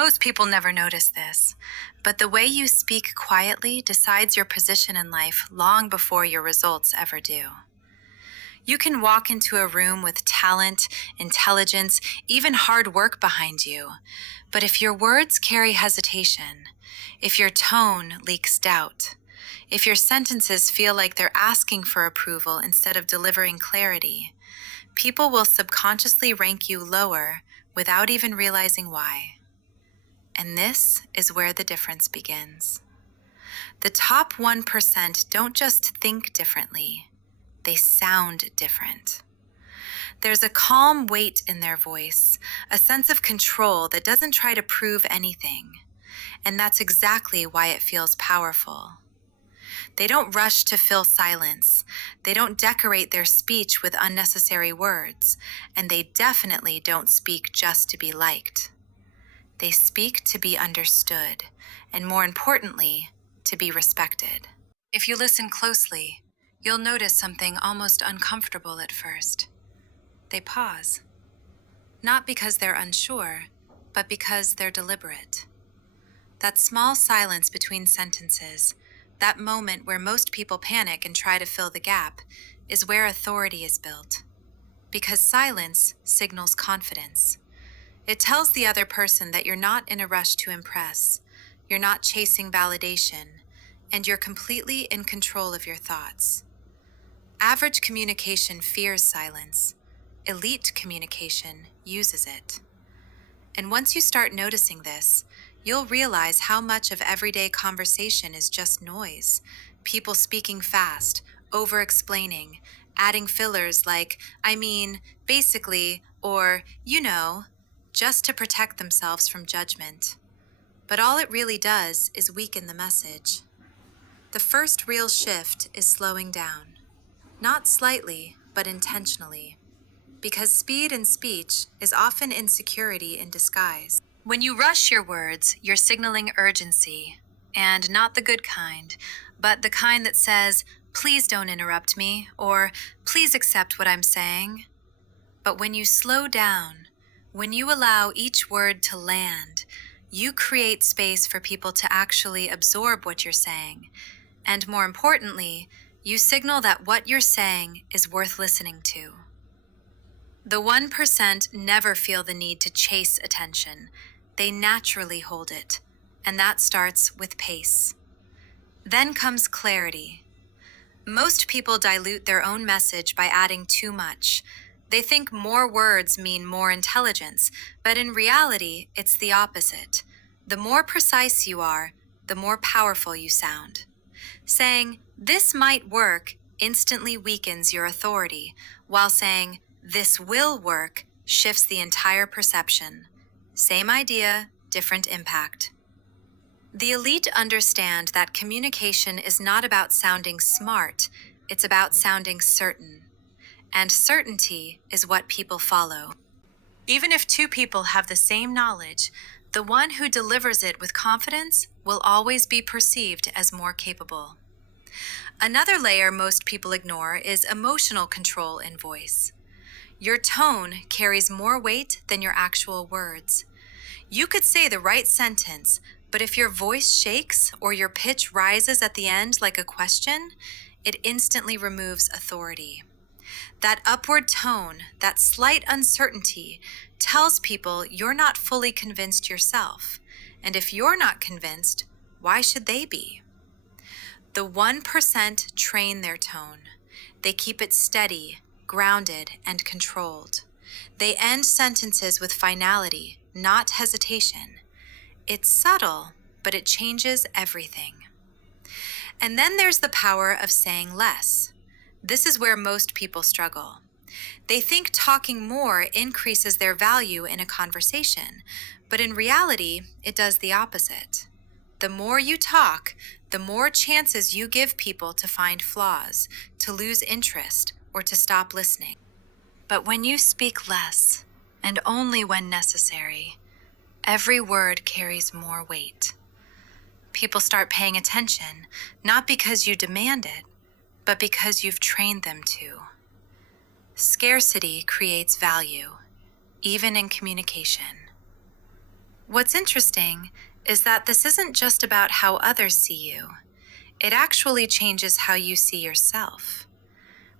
Most people never notice this, but the way you speak quietly decides your position in life long before your results ever do. You can walk into a room with talent, intelligence, even hard work behind you, but if your words carry hesitation, if your tone leaks doubt, if your sentences feel like they're asking for approval instead of delivering clarity, people will subconsciously rank you lower without even realizing why. And this is where the difference begins. The top 1% don't just think differently, they sound different. There's a calm weight in their voice, a sense of control that doesn't try to prove anything. And that's exactly why it feels powerful. They don't rush to fill silence. They don't decorate their speech with unnecessary words. And they definitely don't speak just to be liked. They speak to be understood, and more importantly, to be respected. If you listen closely, you'll notice something almost uncomfortable at first. They pause. Not because they're unsure, but because they're deliberate. That small silence between sentences, that moment where most people panic and try to fill the gap, is where authority is built. Because silence signals confidence. It tells the other person that you're not in a rush to impress, you're not chasing validation, and you're completely in control of your thoughts. Average communication fears silence. Elite communication uses it. And once you start noticing this, you'll realize how much of everyday conversation is just noise. People speaking fast, over-explaining, adding fillers like, I mean, basically, or, you know, just to protect themselves from judgment. But all it really does is weaken the message. The first real shift is slowing down. Not slightly, but intentionally. Because speed in speech is often insecurity in disguise. When you rush your words, you're signaling urgency. And not the good kind, but the kind that says, please don't interrupt me, or please accept what I'm saying. But when you slow down, when you allow each word to land, you create space for people to actually absorb what you're saying. And more importantly, you signal that what you're saying is worth listening to. The 1% never feel the need to chase attention. They naturally hold it, and that starts with pace. Then comes clarity. Most people dilute their own message by adding too much. They think more words mean more intelligence, but in reality, it's the opposite. The more precise you are, the more powerful you sound. Saying, this might work, instantly weakens your authority, while saying, this will work, shifts the entire perception. Same idea, different impact. The elite understand that communication is not about sounding smart, it's about sounding certain. And certainty is what people follow. Even if two people have the same knowledge, the one who delivers it with confidence will always be perceived as more capable. Another layer most people ignore is emotional control in voice. Your tone carries more weight than your actual words. You could say the right sentence, but if your voice shakes or your pitch rises at the end like a question, it instantly removes authority. That upward tone, that slight uncertainty, tells people you're not fully convinced yourself. And if you're not convinced, why should they be? The 1% train their tone. They keep it steady, grounded, and controlled. They end sentences with finality, not hesitation. It's subtle, but it changes everything. And then there's the power of saying less. This is where most people struggle. They think talking more increases their value in a conversation, but in reality, it does the opposite. The more you talk, the more chances you give people to find flaws, to lose interest, or to stop listening. But when you speak less, and only when necessary, every word carries more weight. People start paying attention, not because you demand it, but because you've trained them to. Scarcity creates value, even in communication. What's interesting is that this isn't just about how others see you. It actually changes how you see yourself.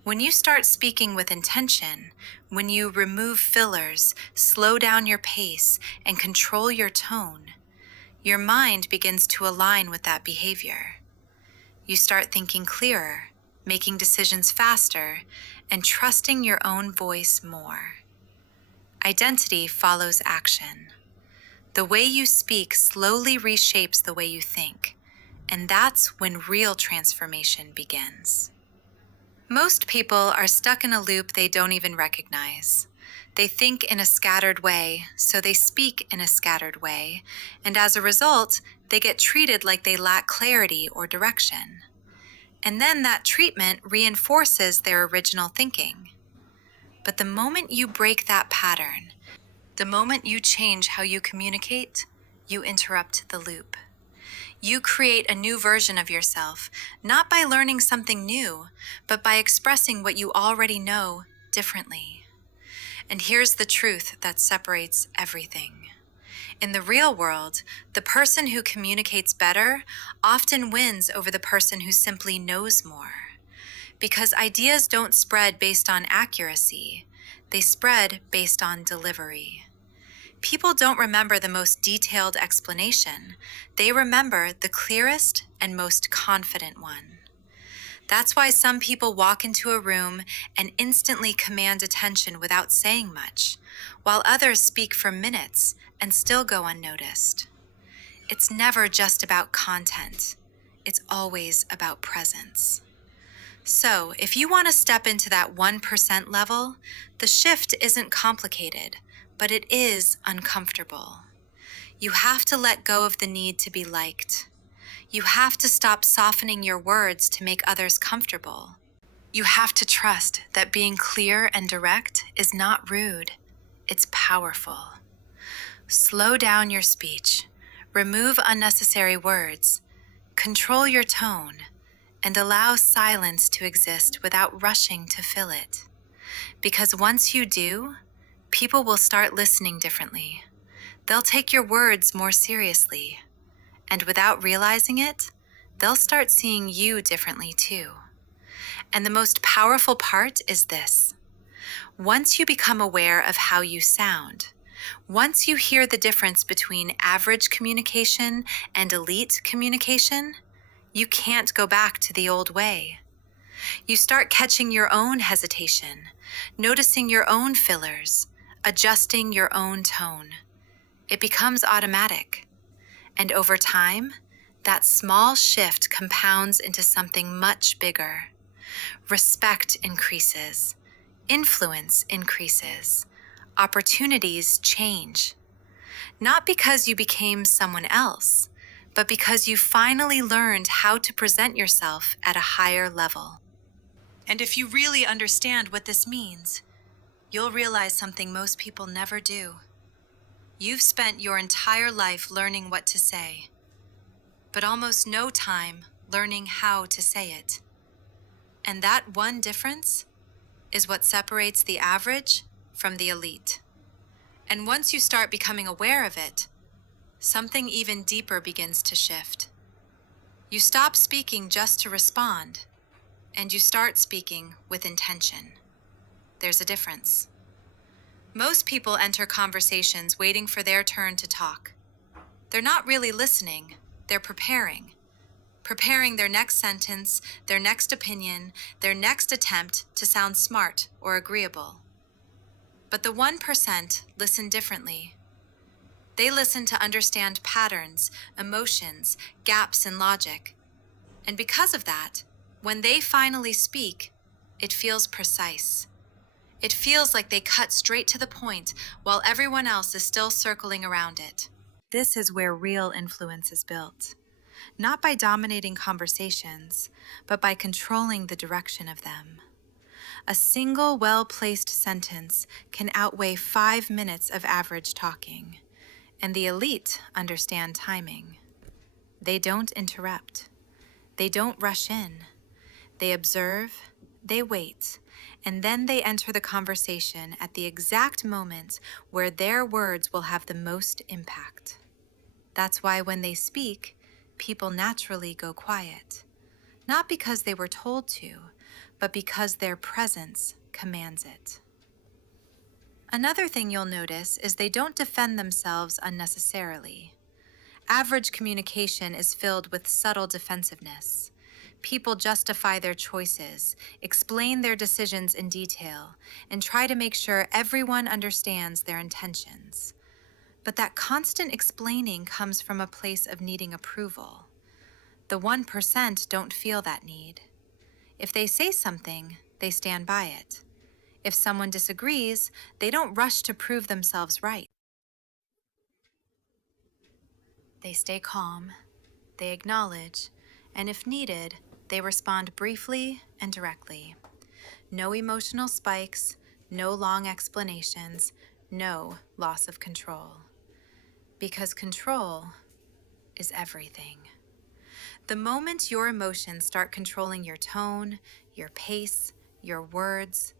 When you start speaking with intention, when you remove fillers, slow down your pace, and control your tone, your mind begins to align with that behavior. You start thinking clearer, making decisions faster, and trusting your own voice more. Identity follows action. The way you speak slowly reshapes the way you think, and that's when real transformation begins. Most people are stuck in a loop they don't even recognize. They think in a scattered way, so they speak in a scattered way, and as a result, they get treated like they lack clarity or direction. And then that treatment reinforces their original thinking. But the moment you break that pattern, the moment you change how you communicate, you interrupt the loop. You create a new version of yourself, not by learning something new, but by expressing what you already know differently. And here's the truth that separates everything. In the real world, the person who communicates better often wins over the person who simply knows more. Because ideas don't spread based on accuracy, they spread based on delivery. People don't remember the most detailed explanation. They remember the clearest and most confident one. That's why some people walk into a room and instantly command attention without saying much, while others speak for minutes and still go unnoticed. It's never just about content. It's always about presence. So, if you want to step into that 1% level, the shift isn't complicated, but it is uncomfortable. You have to let go of the need to be liked. You have to stop softening your words to make others comfortable. You have to trust that being clear and direct is not rude, it's powerful. Slow down your speech, remove unnecessary words, control your tone, and allow silence to exist without rushing to fill it. Because once you do, people will start listening differently. They'll take your words more seriously. And without realizing it, they'll start seeing you differently too. And the most powerful part is this. Once you become aware of how you sound, once you hear the difference between average communication and elite communication, you can't go back to the old way. You start catching your own hesitation, noticing your own fillers, adjusting your own tone. It becomes automatic. And over time, that small shift compounds into something much bigger. Respect increases, influence increases, opportunities change. Not because you became someone else, but because you finally learned how to present yourself at a higher level. And if you really understand what this means, you'll realize something most people never do. You've spent your entire life learning what to say, but almost no time learning how to say it. And that one difference is what separates the average from the elite. And once you start becoming aware of it, something even deeper begins to shift. You stop speaking just to respond, and you start speaking with intention. There's a difference. Most people enter conversations waiting for their turn to talk. They're not really listening, they're preparing their next sentence, their next opinion, their next attempt to sound smart or agreeable. But the 1% listen differently. They listen to understand patterns, emotions, gaps in logic. And because of that, when they finally speak, it feels precise. It feels like they cut straight to the point while everyone else is still circling around it. This is where real influence is built. Not by dominating conversations, but by controlling the direction of them. A single well-placed sentence can outweigh 5 minutes of average talking, and the elite understand timing. They don't interrupt. They don't rush in. They observe, they wait, and then they enter the conversation at the exact moment where their words will have the most impact. That's why when they speak, people naturally go quiet. Not because they were told to, but because their presence commands it. Another thing you'll notice is they don't defend themselves unnecessarily. Average communication is filled with subtle defensiveness. People justify their choices, explain their decisions in detail, and try to make sure everyone understands their intentions. But that constant explaining comes from a place of needing approval. The 1% don't feel that need. If they say something, they stand by it. If someone disagrees, they don't rush to prove themselves right. They stay calm, they acknowledge, and if needed, they respond briefly and directly. No emotional spikes, no long explanations, no loss of control. Because control is everything. The moment your emotions start controlling your tone, your pace, your words,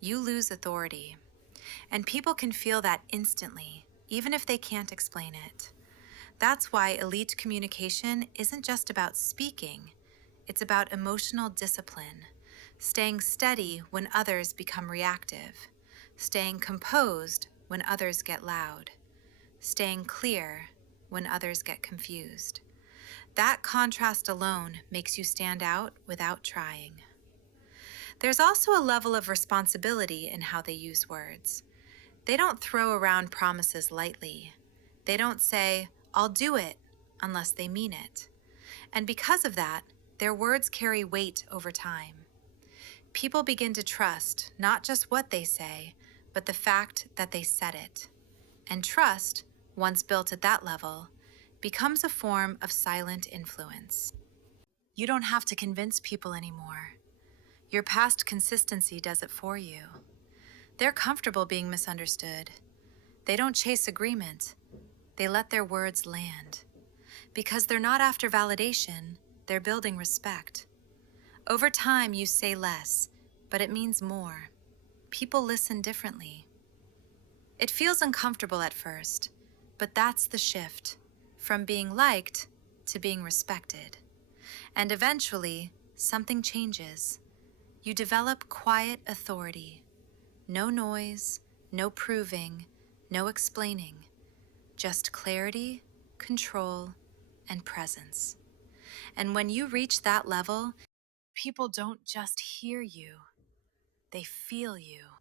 you lose authority. And people can feel that instantly, even if they can't explain it. That's why elite communication isn't just about speaking, it's about emotional discipline, staying steady when others become reactive, staying composed when others get loud, staying clear when others get confused. That contrast alone makes you stand out without trying. There's also a level of responsibility in how they use words. They don't throw around promises lightly. They don't say, "I'll do it," unless they mean it. And because of that, their words carry weight over time. People begin to trust not just what they say, but the fact that they said it. And trust, once built at that level, becomes a form of silent influence. You don't have to convince people anymore. Your past consistency does it for you. They're comfortable being misunderstood. They don't chase agreement. They let their words land. Because they're not after validation, they're building respect. Over time, you say less, but it means more. People listen differently. It feels uncomfortable at first, but that's the shift, from being liked to being respected. And eventually, something changes. You develop quiet authority. No noise, no proving, no explaining. Just clarity, control, and presence. And when you reach that level, people don't just hear you, they feel you.